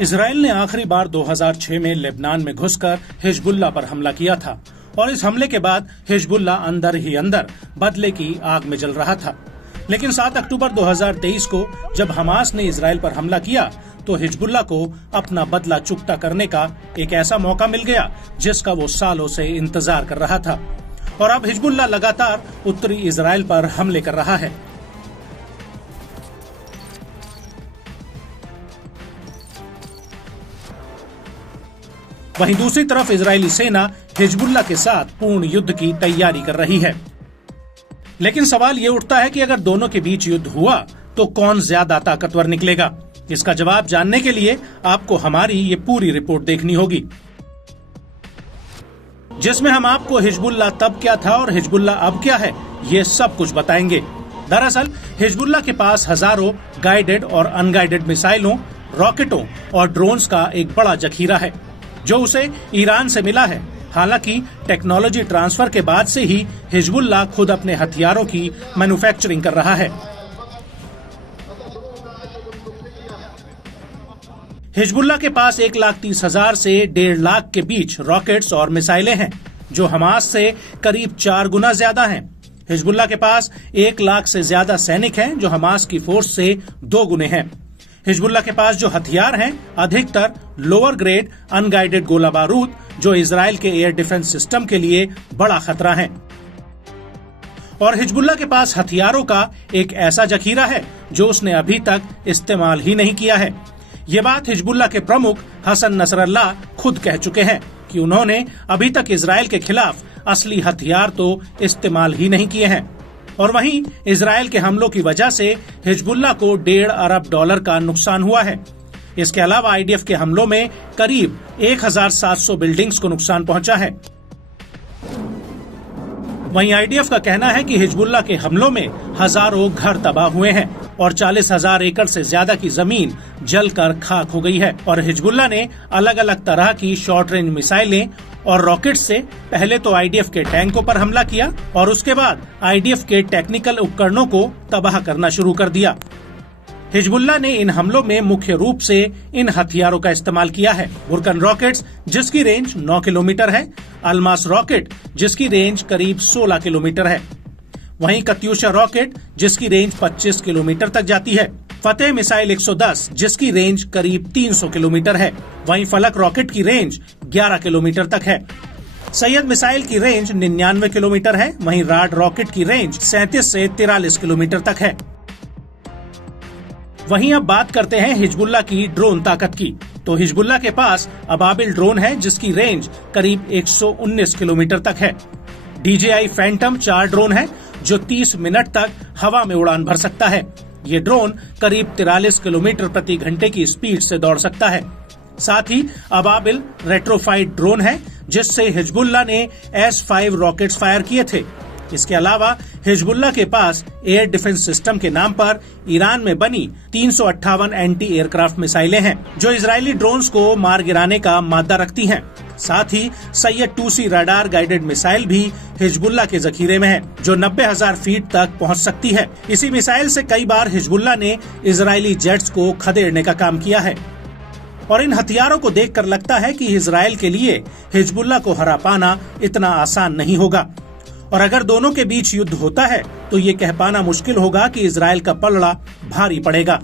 Israel ने आखिरी बार 2006 में लेबनान में घुसकर हिजबुल्लाह पर हमला किया था और इस हमले के बाद हिजबुल्लाह अंदर ही अंदर बदले की आग में जल रहा था। लेकिन 7 अक्टूबर 2023 को जब हमास ने इजराइल पर हमला किया तो हिजबुल्लाह को अपना बदला चुकता करने का एक ऐसा मौका मिल गया जिसका वो सालों से इंतजार कर रहा था। और अब हिजबुल्लाह लगातार उत्तरी इजराइल पर हमले कर रहा है। वहीं दूसरी तरफ इजरायली सेना हिजबुल्लाह के साथ पूर्ण युद्ध की तैयारी कर रही है। लेकिन सवाल ये उठता है कि अगर दोनों के बीच युद्ध हुआ तो कौन ज्यादा ताकतवर निकलेगा? इसका जवाब जानने के लिए आपको हमारी ये पूरी रिपोर्ट देखनी होगी, जिसमें हम आपको हिजबुल्लाह तब क्या था और हिजबुल्लाह अब क्या है, ये सब कुछ बताएंगे। दरअसल हिजबुल्लाह के पास हजारों गाइडेड और अनगाइडेड मिसाइलों, रॉकेटों और ड्रोन्स का एक बड़ा जखीरा है जो उसे ईरान से मिला है। हालांकि टेक्नोलॉजी ट्रांसफर के बाद से ही हिजबुल्लाह खुद अपने हथियारों की मैन्युफैक्चरिंग कर रहा है। हिजबुल्लाह के पास 1,30,000 से 1.5 लाख के बीच रॉकेट्स और मिसाइलें हैं, जो हमास से करीब 4 गुना ज्यादा हैं। हिजबुल्लाह के पास 1 लाख से ज्यादा सैनिक हैं, जो हमास की फोर्स से 2 गुने हैं। हिजबुल्लाह के पास जो हथियार हैं, अधिकतर लोअर ग्रेड अनगाइडेड गोला बारूद, जो इजराइल के एयर डिफेंस सिस्टम के लिए बड़ा खतरा है। और हिजबुल्लाह के पास हथियारों का एक ऐसा जखीरा है जो उसने अभी तक इस्तेमाल ही नहीं किया है। ये बात हिजबुल्लाह के प्रमुख हसन नसरल्लाह खुद कह चुके हैं कि उन्होंने अभी तक इजराइल के खिलाफ असली हथियार तो इस्तेमाल ही नहीं किए हैं। और वहीं इजराइल के हमलों की वजह से हिजबुल्लाह को $1.5 अरब का नुकसान हुआ है। इसके अलावा आईडीएफ के हमलों में करीब 1,700 बिल्डिंग्स को नुकसान पहुंचा है। वहीं आईडीएफ का कहना है कि हिजबुल्लाह के हमलों में हजारों घर तबाह हुए हैं और 40,000 एकड़ से ज्यादा की जमीन जलकर खाक हो गई है। और हिजबुल्लाह ने अलग अलग तरह की शॉर्ट रेंज मिसाइलें और रॉकेट से पहले तो आईडीएफ के टैंकों पर हमला किया और उसके बाद आईडीएफ के टेक्निकल उपकरणों को तबाह करना शुरू कर दिया। हिजबुल्लाह ने इन हमलों में मुख्य रूप से इन हथियारों का इस्तेमाल किया है। बुरकन रॉकेट्स, जिसकी रेंज 9 किलोमीटर है, अल्मास रॉकेट, जिसकी रेंज करीब 16 किलोमीटर है, वहीं कत्यूशा रॉकेट, जिसकी रेंज 25 किलोमीटर तक जाती है, फतेह मिसाइल 110, जिसकी रेंज करीब 300 किलोमीटर है, वहीं फलक रॉकेट की रेंज 11 किलोमीटर तक है, सैयद मिसाइल की रेंज 99 किलोमीटर है, वहीं राड रॉकेट की रेंज 37 से 43 किलोमीटर तक है। वहीं अब बात करते हैं हिजबुल्लाह की ड्रोन ताकत की। तो हिजबुल्लाह के पास अबाबिल ड्रोन है, जिसकी रेंज करीब 119 किलोमीटर तक है। DJI फैंटम 4 ड्रोन है जो 30 मिनट तक हवा में उड़ान भर सकता है। ये ड्रोन करीब 43 किलोमीटर प्रति घंटे की स्पीड से दौड़ सकता है। साथ ही अबाबिल रेट्रोफाइड ड्रोन है, जिससे हिजबुल्लाह ने S-5 रॉकेट्स फायर किए थे। इसके अलावा हिजबुल्लाह के पास एयर डिफेंस सिस्टम के नाम पर ईरान में बनी 358 एंटी एयरक्राफ्ट मिसाइलें हैं, जो इजरायली ड्रोन्स को मार गिराने का मादा रखती हैं। साथ ही Sayyad 2C radar guided missile भी हिजबुल्लाह के जखीरे में है, जो 90,000 फीट तक पहुंच सकती है। इसी मिसाइल से कई बार हिजबुल्लाह ने इजरायली जेट्स को खदेड़ने का काम किया है। और इन हथियारों को देखकर लगता है कि इजराइल के लिए हिजबुल्लाह को हरा पाना इतना आसान नहीं होगा। और अगर दोनों के बीच युद्ध होता है तो ये कह पाना मुश्किल होगा कि इजराइल का पलड़ा भारी पड़ेगा।